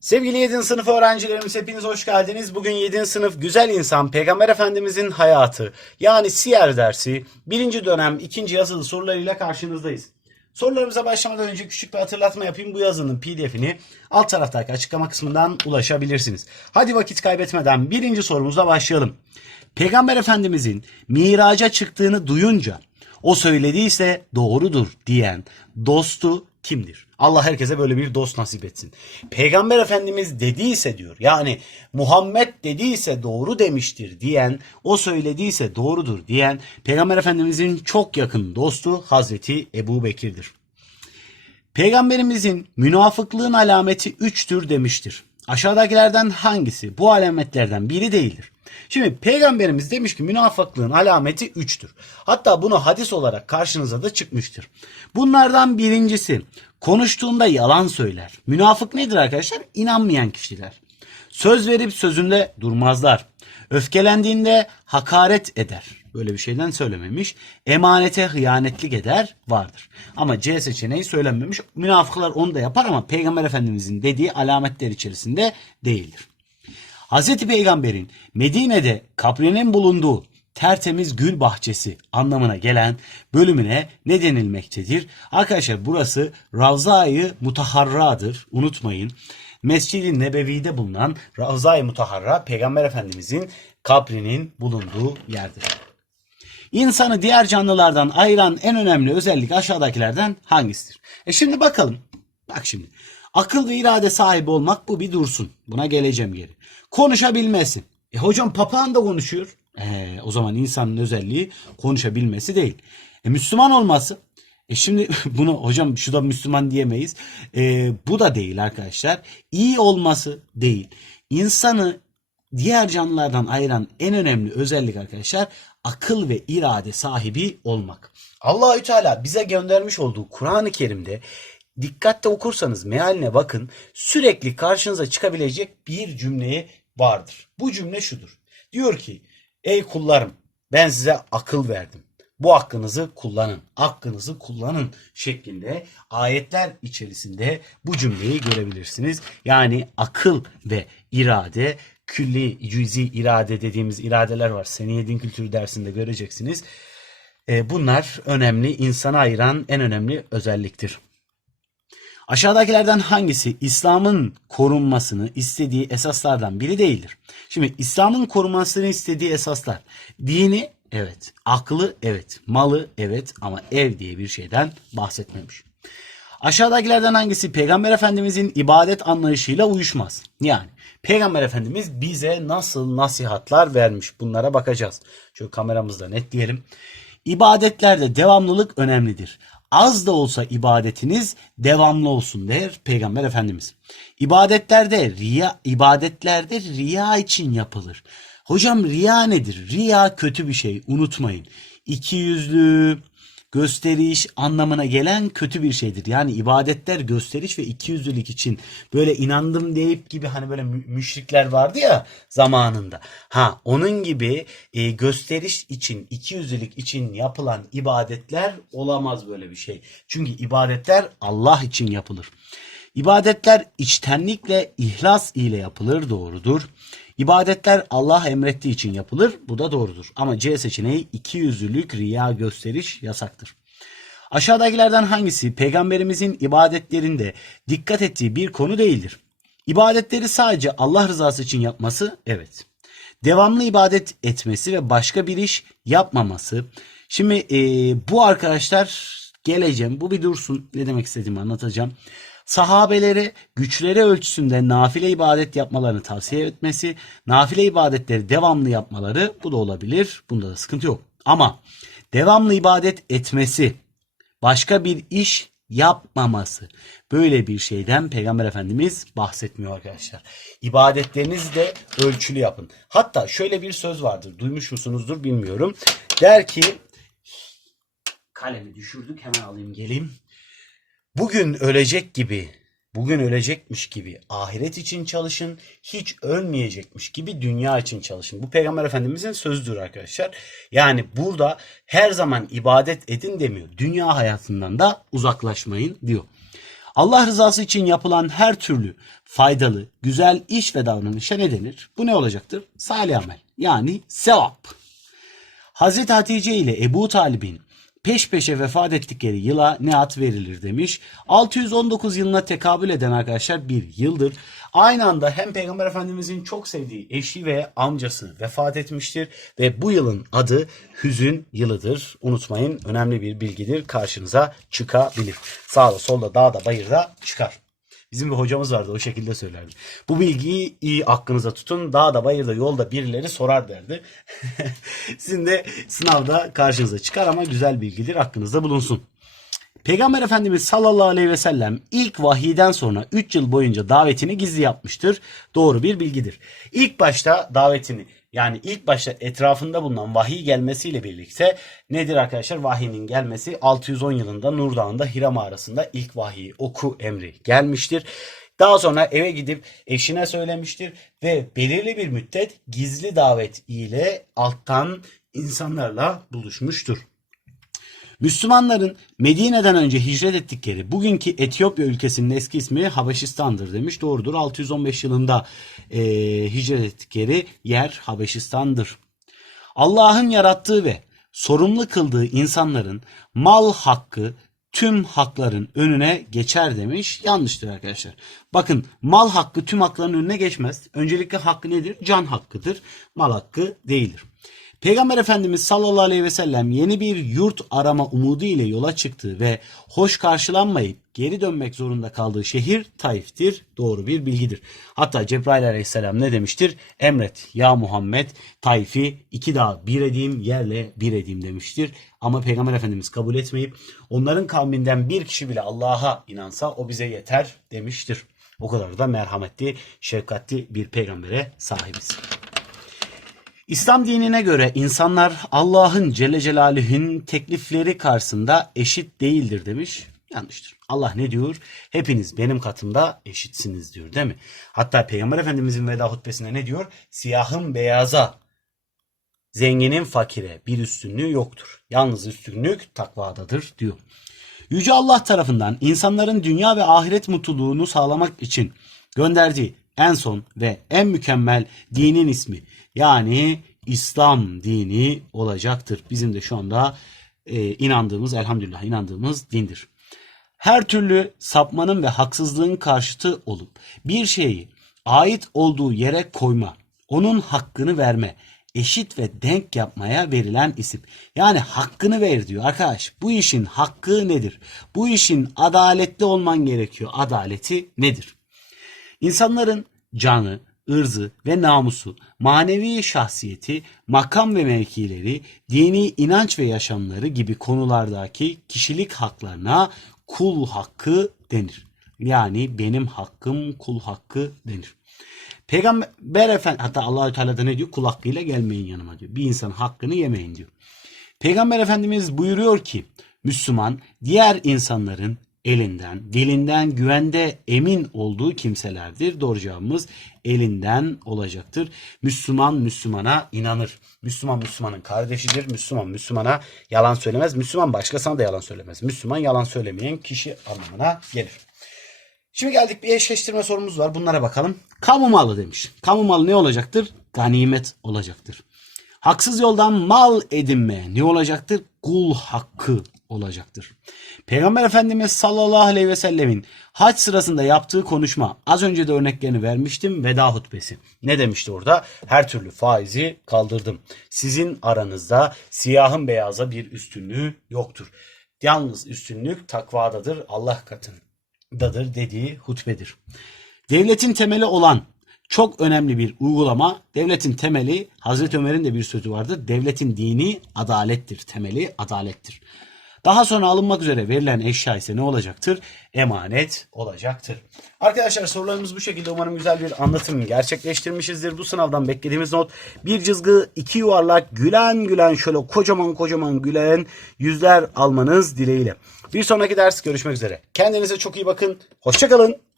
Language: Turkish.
Sevgili 7. sınıf öğrencilerimiz hepiniz hoş geldiniz. Bugün 7. sınıf Güzel İnsan Peygamber Efendimizin Hayatı yani Siyer dersi 1. dönem 2. yazılı sorularıyla karşınızdayız. Sorularımıza başlamadan önce küçük bir hatırlatma yapayım. Bu yazının pdf'ini alt taraftaki açıklama kısmından ulaşabilirsiniz. Hadi vakit kaybetmeden birinci sorumuzla başlayalım. Peygamber Efendimizin miraca çıktığını duyunca o söylediyse doğrudur diyen dostu kimdir? Allah herkese böyle bir dost nasip etsin. Peygamber Efendimiz dediyse diyor yani Muhammed dediyse doğru demiştir diyen o söylediyse doğrudur diyen Peygamber Efendimizin çok yakın dostu Hazreti Ebu Bekir'dir. Peygamberimizin münafıklığın alameti üçtür demiştir. Aşağıdakilerden hangisi bu alametlerden biri değildir? Şimdi peygamberimiz demiş ki münafıklığın alameti üçtür. Hatta bunu hadis olarak karşınıza da çıkmıştır. Bunlardan birincisi konuştuğunda yalan söyler. Münafık nedir arkadaşlar? İnanmayan kişiler. Söz verip sözünde durmazlar. Öfkelendiğinde hakaret eder. Böyle bir şeyden söylememiş. Emanete hıyanetlik eder vardır. Ama C seçeneği söylenmemiş. Münafıklar onu da yapar ama Peygamber Efendimizin dediği alametler içerisinde değildir. Hazreti Peygamber'in Medine'de kabrinin bulunduğu tertemiz gül bahçesi anlamına gelen bölümüne ne denilmektedir? Arkadaşlar burası Ravza-i Mutaharra'dır. Unutmayın. Mescid-i Nebevi'de bulunan Ravza-i Mutaharra Peygamber Efendimizin kabrinin bulunduğu yerdir. İnsanı diğer canlılardan ayıran en önemli özellik aşağıdakilerden hangisidir? E şimdi bakalım. Bak şimdi. Akıl ve irade sahibi olmak bu bir dursun. Buna geleceğim geri. Konuşabilmesi. E hocam papağan da konuşuyor. E, o zaman insanın özelliği konuşabilmesi değil. E, Müslüman olması. E şimdi bunu hocam şu da Müslüman diyemeyiz. E, bu da değil arkadaşlar. İyi olması değil. İnsanı diğer canlılardan ayıran en önemli özellik arkadaşlar akıl ve irade sahibi olmak. Allahü Teala bize göndermiş olduğu Kur'an-ı Kerim'de dikkatle okursanız mealine bakın sürekli karşınıza çıkabilecek bir cümleye vardır. Bu cümle şudur. Diyor ki ey kullarım ben size akıl verdim. Bu hakkınızı kullanın. Hakkınızı kullanın şeklinde ayetler içerisinde bu cümleyi görebilirsiniz. Yani akıl ve irade külli cüzi irade dediğimiz iradeler var. Seniye din kültürü dersinde göreceksiniz. E, bunlar önemli, insana ayıran en önemli özelliktir. Aşağıdakilerden hangisi İslam'ın korunmasını istediği esaslardan biri değildir? Şimdi İslam'ın korunmasını istediği esaslar dini evet, aklı evet, malı evet ama ev diye bir şeyden bahsetmemiş. Aşağıdakilerden hangisi Peygamber Efendimizin ibadet anlayışıyla uyuşmaz? Yani Peygamber Efendimiz bize nasıl nasihatlar vermiş bunlara bakacağız. Şöyle kameramızda netleyelim. İbadetlerde devamlılık önemlidir. Az da olsa ibadetiniz devamlı olsun der Peygamber Efendimiz. İbadetlerde riya ibadetlerde riya için yapılır. Hocam riya nedir? Riya kötü bir şey unutmayın. İki yüzlü, gösteriş anlamına gelen kötü bir şeydir. Yani ibadetler gösteriş ve ikiyüzlülük için böyle inandım deyip gibi hani böyle mü- müşrikler vardı ya zamanında. Ha onun gibi e, gösteriş için, ikiyüzlülük için yapılan ibadetler olamaz böyle bir şey. Çünkü ibadetler Allah için yapılır. İbadetler içtenlikle, ihlas ile yapılır doğrudur. İbadetler Allah emrettiği için yapılır. Bu da doğrudur. Ama C seçeneği iki yüzlülük, riya gösteriş yasaktır. Aşağıdakilerden hangisi peygamberimizin ibadetlerinde dikkat ettiği bir konu değildir? İbadetleri sadece Allah rızası için yapması evet. Devamlı ibadet etmesi ve başka bir iş yapmaması. Şimdi e, bu arkadaşlar geleceğim. Bu bir dursun. Ne demek istediğimi anlatacağım sahabelere güçleri ölçüsünde nafile ibadet yapmalarını tavsiye etmesi, nafile ibadetleri devamlı yapmaları bu da olabilir. Bunda da sıkıntı yok. Ama devamlı ibadet etmesi, başka bir iş yapmaması böyle bir şeyden Peygamber Efendimiz bahsetmiyor arkadaşlar. İbadetlerinizi de ölçülü yapın. Hatta şöyle bir söz vardır. Duymuş musunuzdur bilmiyorum. Der ki kalemi düşürdük hemen alayım geleyim. Bugün ölecek gibi, bugün ölecekmiş gibi ahiret için çalışın, hiç ölmeyecekmiş gibi dünya için çalışın. Bu Peygamber Efendimizin sözüdür arkadaşlar. Yani burada her zaman ibadet edin demiyor. Dünya hayatından da uzaklaşmayın diyor. Allah rızası için yapılan her türlü faydalı, güzel iş ve davranışa ne denir? Bu ne olacaktır? Salih amel. Yani sevap. Hazreti Hatice ile Ebu Talib'in peş peşe vefat ettikleri yıla ne ad verilir demiş. 619 yılına tekabül eden arkadaşlar bir yıldır. Aynı anda hem Peygamber Efendimizin çok sevdiği eşi ve amcası vefat etmiştir ve bu yılın adı hüzün yılıdır. Unutmayın önemli bir bilgidir karşınıza çıkabilir. Sağda solda dağda bayırda çıkar. Bizim bir hocamız vardı o şekilde söylerdi. Bu bilgiyi iyi aklınıza tutun. Dağda bayırda yolda birileri sorar derdi. Sizin de sınavda karşınıza çıkar ama güzel bilgidir aklınızda bulunsun. Peygamber Efendimiz sallallahu aleyhi ve sellem ilk vahiyden sonra 3 yıl boyunca davetini gizli yapmıştır. Doğru bir bilgidir. İlk başta davetini yani ilk başta etrafında bulunan vahiy gelmesiyle birlikte nedir arkadaşlar? Vahinin gelmesi 610 yılında Nur Dağı'nda Hira mağarasında ilk vahiy oku emri gelmiştir. Daha sonra eve gidip eşine söylemiştir ve belirli bir müddet gizli davet ile alttan insanlarla buluşmuştur. Müslümanların Medine'den önce hicret ettikleri bugünkü Etiyopya ülkesinin eski ismi Habeşistan'dır demiş. Doğrudur. 615 yılında e, hicret ettikleri yer Habeşistan'dır. Allah'ın yarattığı ve sorumlu kıldığı insanların mal hakkı tüm hakların önüne geçer demiş. Yanlıştır arkadaşlar. Bakın mal hakkı tüm hakların önüne geçmez. Öncelikle hakkı nedir? Can hakkıdır. Mal hakkı değildir. Peygamber Efendimiz sallallahu aleyhi ve sellem yeni bir yurt arama umudu ile yola çıktı ve hoş karşılanmayıp geri dönmek zorunda kaldığı şehir Taif'tir. Doğru bir bilgidir. Hatta Cebrail aleyhisselam ne demiştir? Emret ya Muhammed Taif'i iki dağ bir edeyim yerle bir edeyim demiştir. Ama Peygamber Efendimiz kabul etmeyip onların kavminden bir kişi bile Allah'a inansa o bize yeter demiştir. O kadar da merhametli, şefkatli bir peygambere sahibiz. İslam dinine göre insanlar Allah'ın Celle Celaluhu'nun teklifleri karşısında eşit değildir demiş. Yanlıştır. Allah ne diyor? Hepiniz benim katımda eşitsiniz diyor değil mi? Hatta Peygamber Efendimizin veda hutbesinde ne diyor? Siyahın beyaza, zenginin fakire bir üstünlüğü yoktur. Yalnız üstünlük takvadadır diyor. Yüce Allah tarafından insanların dünya ve ahiret mutluluğunu sağlamak için gönderdiği en son ve en mükemmel dinin ismi yani İslam dini olacaktır. Bizim de şu anda e, inandığımız elhamdülillah inandığımız dindir. Her türlü sapmanın ve haksızlığın karşıtı olup bir şeyi ait olduğu yere koyma, onun hakkını verme, eşit ve denk yapmaya verilen isim. Yani hakkını ver diyor arkadaş. Bu işin hakkı nedir? Bu işin adaletli olman gerekiyor. Adaleti nedir? İnsanların canı, ırzı ve namusu, manevi şahsiyeti, makam ve mevkileri, dini inanç ve yaşamları gibi konulardaki kişilik haklarına kul hakkı denir. Yani benim hakkım kul hakkı denir. Peygamber Efendi hatta Allahü Teala da ne diyor? Kul hakkıyla gelmeyin yanıma diyor. Bir insan hakkını yemeyin diyor. Peygamber Efendimiz buyuruyor ki Müslüman diğer insanların elinden, dilinden güvende emin olduğu kimselerdir. Doğru cevabımız elinden olacaktır. Müslüman Müslümana inanır. Müslüman Müslümanın kardeşidir. Müslüman Müslümana yalan söylemez. Müslüman başkasına da yalan söylemez. Müslüman yalan söylemeyen kişi anlamına gelir. Şimdi geldik bir eşleştirme sorumuz var. Bunlara bakalım. Kamu malı demiş. Kamu malı ne olacaktır? Ganimet olacaktır. Haksız yoldan mal edinme ne olacaktır? Kul hakkı olacaktır. Peygamber Efendimiz sallallahu aleyhi ve sellemin hac sırasında yaptığı konuşma az önce de örneklerini vermiştim veda hutbesi. Ne demişti orada? Her türlü faizi kaldırdım. Sizin aranızda siyahın beyaza bir üstünlüğü yoktur. Yalnız üstünlük takvadadır Allah katındadır dediği hutbedir. Devletin temeli olan çok önemli bir uygulama. Devletin temeli Hazreti Ömer'in de bir sözü vardı. Devletin dini adalettir. Temeli adalettir. Daha sonra alınmak üzere verilen eşya ise ne olacaktır? Emanet olacaktır. Arkadaşlar sorularımız bu şekilde. Umarım güzel bir anlatım gerçekleştirmişizdir. Bu sınavdan beklediğimiz not bir cızgı, iki yuvarlak, gülen gülen şöyle kocaman kocaman gülen yüzler almanız dileğiyle. Bir sonraki ders görüşmek üzere. Kendinize çok iyi bakın. Hoşçakalın.